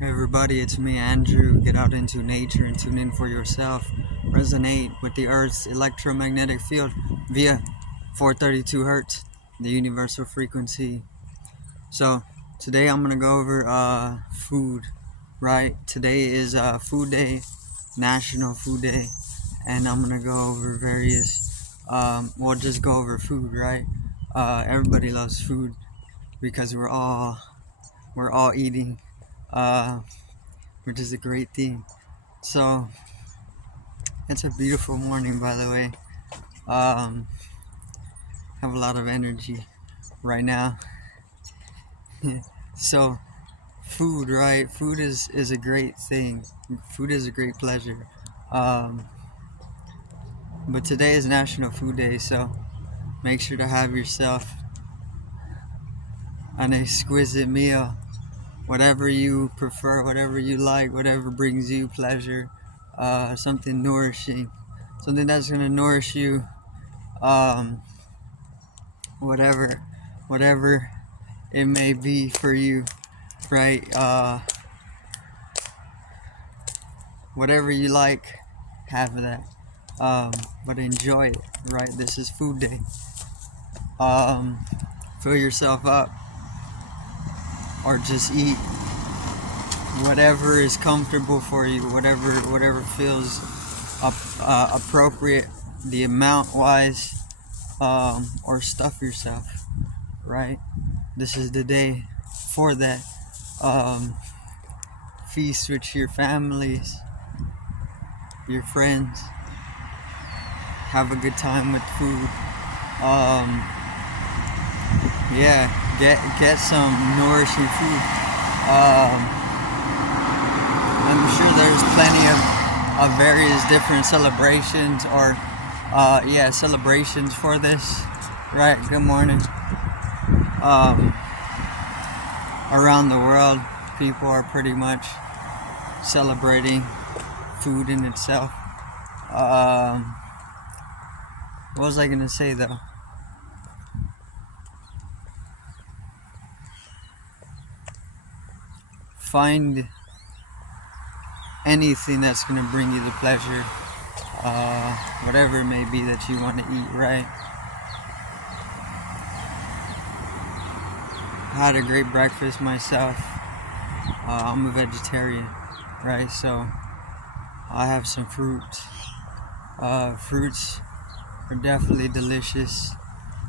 Hey everybody, it's me, Andrew. Get out into nature and tune in for yourself. Resonate with the Earth's electromagnetic field via 432 hertz, the universal frequency. So, today I'm gonna go over food, right? Today is Food Day, National Food Day, and I'm gonna go over various, just go over food, right? Everybody loves food because we're all eating. Uh, which is a great thing. So it's a beautiful morning, by the way. Have a lot of energy right now. So food, right? Food is a great thing. Food is a great pleasure. Um, but today is National Food Day, so make sure to have yourself an exquisite meal, whatever you prefer, whatever you like, whatever brings you pleasure. Something nourishing, something that's gonna nourish you. Um, whatever whatever it may be for you, right? Whatever you like, have that. But enjoy it, right? This is Food Day. um, Fill yourself up, or just eat whatever is comfortable for you, whatever feels appropriate, the amount wise, or stuff yourself, right? This is the day for that. um, Feast with your families, your friends. Have a good time with food. Um, yeah, get some nourishing food. I'm sure there's plenty of various different celebrations, or celebrations for this. Right. Good morning. Um, Around the world, people are pretty much celebrating food in itself. What was I gonna say though? Find anything that's gonna bring you the pleasure, whatever it may be that you want to eat, right? I had a great breakfast myself. I'm a vegetarian, right? So I have some fruits. Fruits are definitely delicious,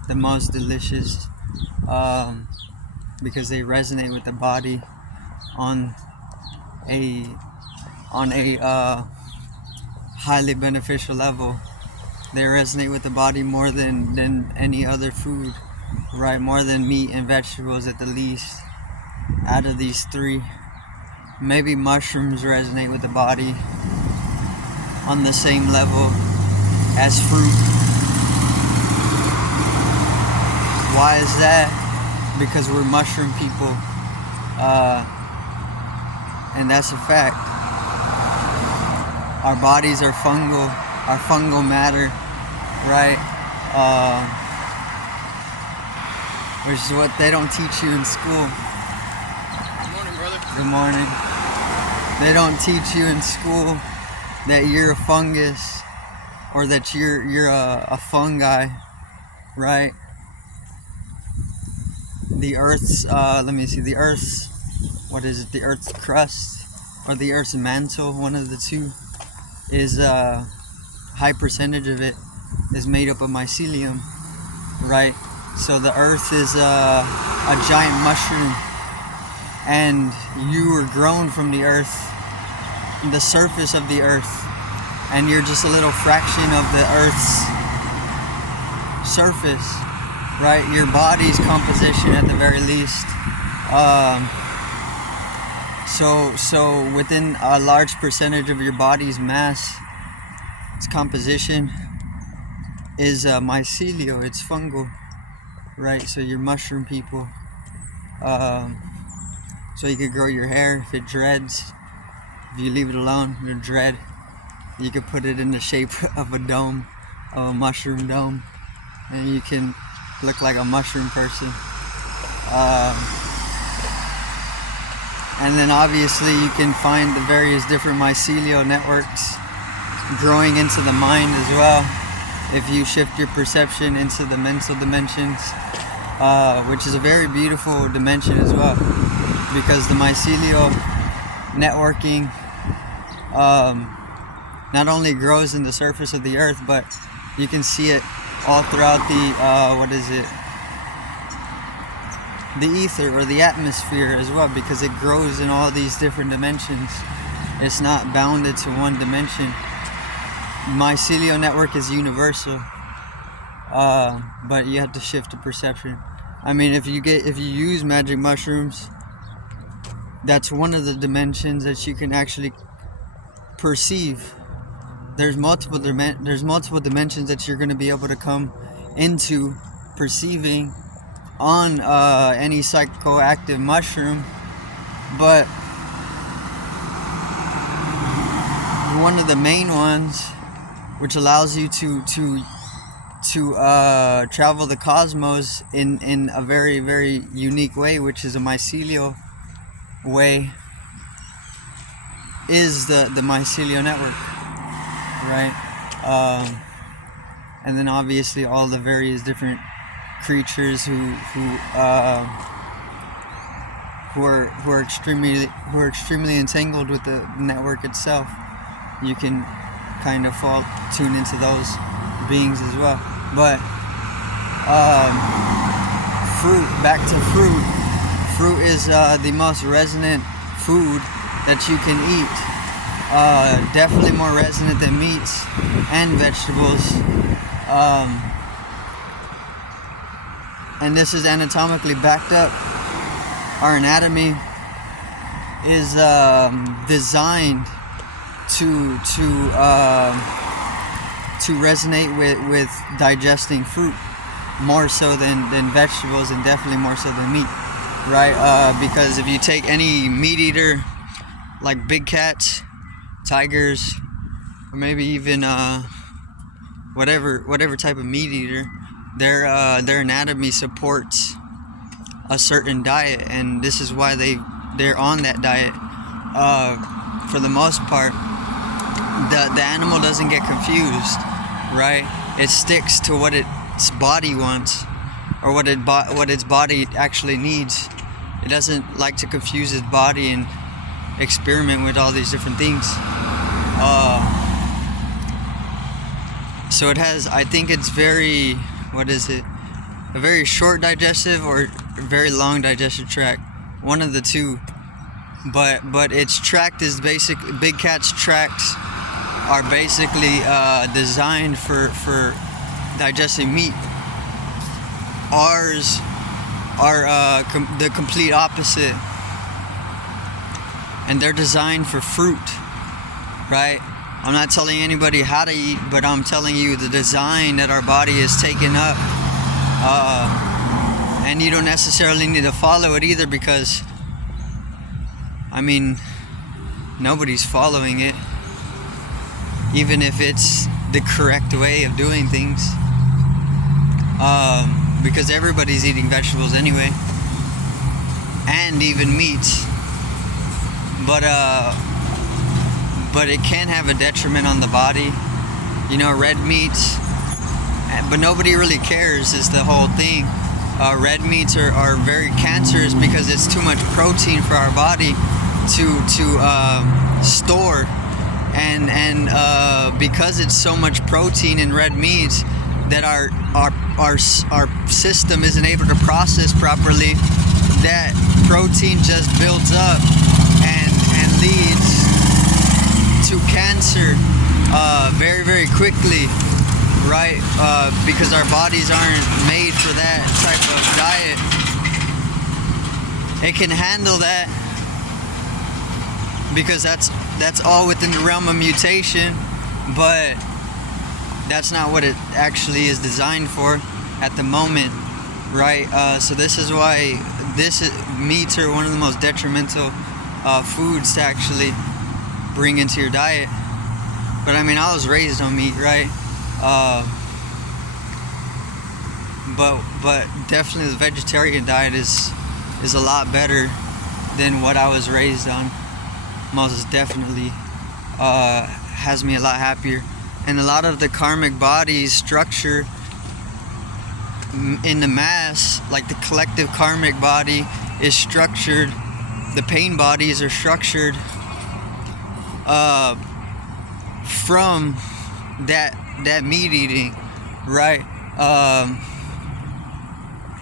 the most delicious, because they resonate with the body on a highly beneficial level. They resonate with the body more than any other food, right? More than meat and vegetables at the least. Out of these three, maybe mushrooms resonate with the body on the same level as fruit. Why is that? Because we're mushroom people, and that's a fact. Our bodies are fungal, our fungal matter, right? Which is what they don't teach you in school. Good morning, brother. Good morning. They don't teach you in school that you're a fungus, or that you're a fungi, right? The Earth's the Earth's, what is it? The Earth's crust or the Earth's mantle, one of the two, is a high percentage of it is made up of mycelium, right? So the Earth is a giant mushroom, and you were grown from the Earth, the surface of the Earth, and you're just a little fraction of the Earth's surface, right? Your body's composition, at the very least. So within a large percentage of your body's mass, its composition is mycelial. It's fungal, right? So you're mushroom people. So you could grow your hair if it dreads. If you leave it alone, it'll dread. You could put it in the shape of a dome, of a mushroom dome, and you can look like a mushroom person. And then obviously you can find the various different mycelial networks growing into the mind as well if you shift your perception into the mental dimensions, which is a very beautiful dimension as well, because the mycelial networking not only grows in the surface of the earth, but you can see it all throughout the ether or the atmosphere as well, because it grows in all these different dimensions. It's not bounded to one dimension. Mycelial network is universal, but you have to shift the perception. I mean, if you use magic mushrooms, that's one of the dimensions that you can actually perceive. There's multiple dimensions that you're going to be able to come into perceiving on any psychoactive mushroom, but one of the main ones, which allows you to travel the cosmos in a very, very unique way, which is a mycelial way, is the mycelial network, right? And then obviously all the various different creatures who are extremely entangled with the network itself. You can kind of tune into those beings as well. But back to fruit. Fruit is the most resonant food that you can eat. Definitely more resonant than meats and vegetables. And this is anatomically backed up. Our anatomy is designed to resonate with digesting fruit more so than vegetables, and definitely more so than meat, right? Because if you take any meat eater, like big cats, tigers, or maybe even whatever type of meat eater, their anatomy supports a certain diet, and this is why they're on that diet. For the most part, the animal doesn't get confused, right? It sticks to what its body wants, or what its body actually needs. It doesn't like to confuse its body and experiment with all these different things. So it has, I think it's very, a very short digestive or very long digestive tract, one of the two. But its tract is big cat's tracts are basically designed for digesting meat. Ours are the complete opposite, and they're designed for fruit, right? I'm not telling anybody how to eat, but I'm telling you the design that our body is taken up. And you don't necessarily need to follow it either, because, I mean, nobody's following it, even if it's the correct way of doing things. Because everybody's eating vegetables anyway, and even meats. But it can have a detriment on the body. You know, red meats, but nobody really cares is the whole thing. Red meats are very cancerous because it's too much protein for our body to store, and because it's so much protein in red meats that our system isn't able to process properly, that protein just builds up and leads to cancer very, very quickly, right? Because our bodies aren't made for that type of diet. It can handle that because that's all within the realm of mutation, but that's not what it actually is designed for at the moment, right? So this is why meats are one of the most detrimental foods to actually bring into your diet. But I mean, I was raised on meat, right? But definitely the vegetarian diet is a lot better than what I was raised on. Most definitely has me a lot happier. And a lot of the karmic bodies structure in the mass, like the collective karmic body is structured, the pain bodies are structured from that meat eating, right?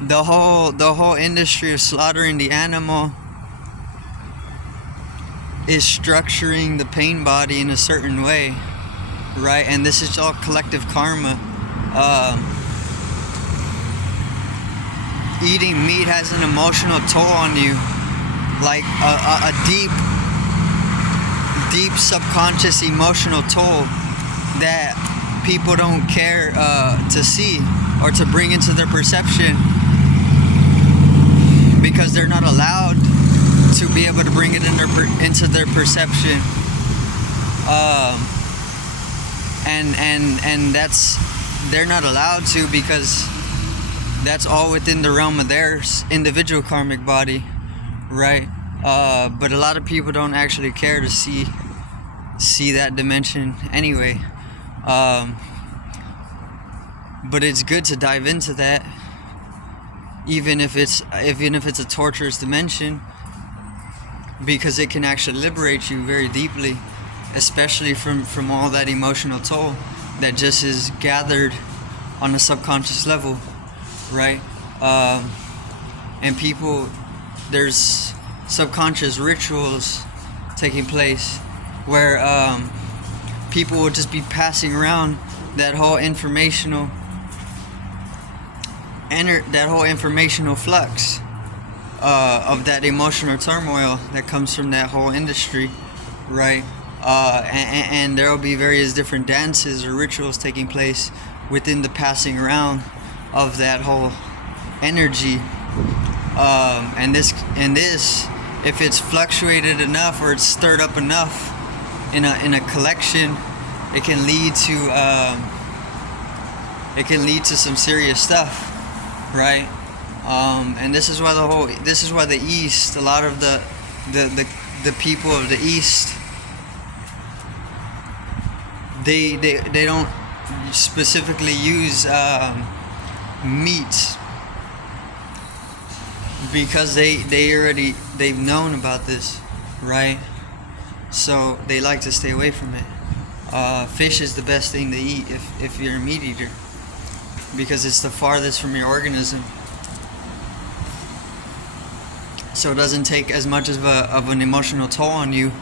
The whole industry of slaughtering the animal is structuring the pain body in a certain way, right? And this is all collective karma. Eating meat has an emotional toll on you, like a deep subconscious emotional toll that people don't care to see or to bring into their perception, because they're not allowed to be able to bring it into their perception. And that's, they're not allowed to, because that's all within the realm of their individual karmic body, right? But a lot of people don't actually care to see that dimension anyway. But it's good to dive into that, even if it's a torturous dimension, because it can actually liberate you very deeply, especially from all that emotional toll that just is gathered on a subconscious level, right? And people, there's subconscious rituals taking place where people will just be passing around that whole informational flux of that emotional turmoil that comes from that whole industry, right? And there will be various different dances or rituals taking place within the passing around of that whole energy. And this, if it's fluctuated enough or it's stirred up enough in a collection, it can lead to some serious stuff, right? And this is why the East, a lot of the people of the East, they don't specifically use meat, because they've known about this, right? So they like to stay away from it. Fish is the best thing to eat if you're a meat eater, because it's the farthest from your organism. So it doesn't take as much of an emotional toll on you,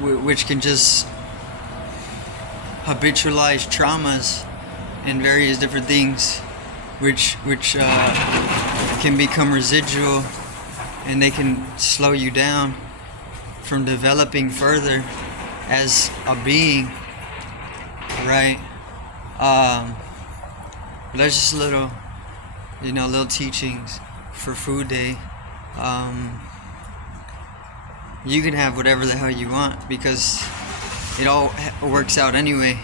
which can just habitualize traumas and various different things, which can become residual, and they can slow you down from developing further as a being, right? That's just little teachings for Food Day. You can have whatever the hell you want, because it all works out anyway,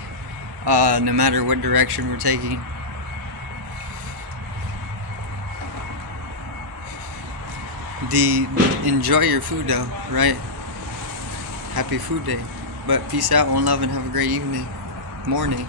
no matter what direction we're taking. Enjoy your food though, right? Happy Food Day. But peace out, one love, and have a great evening, morning.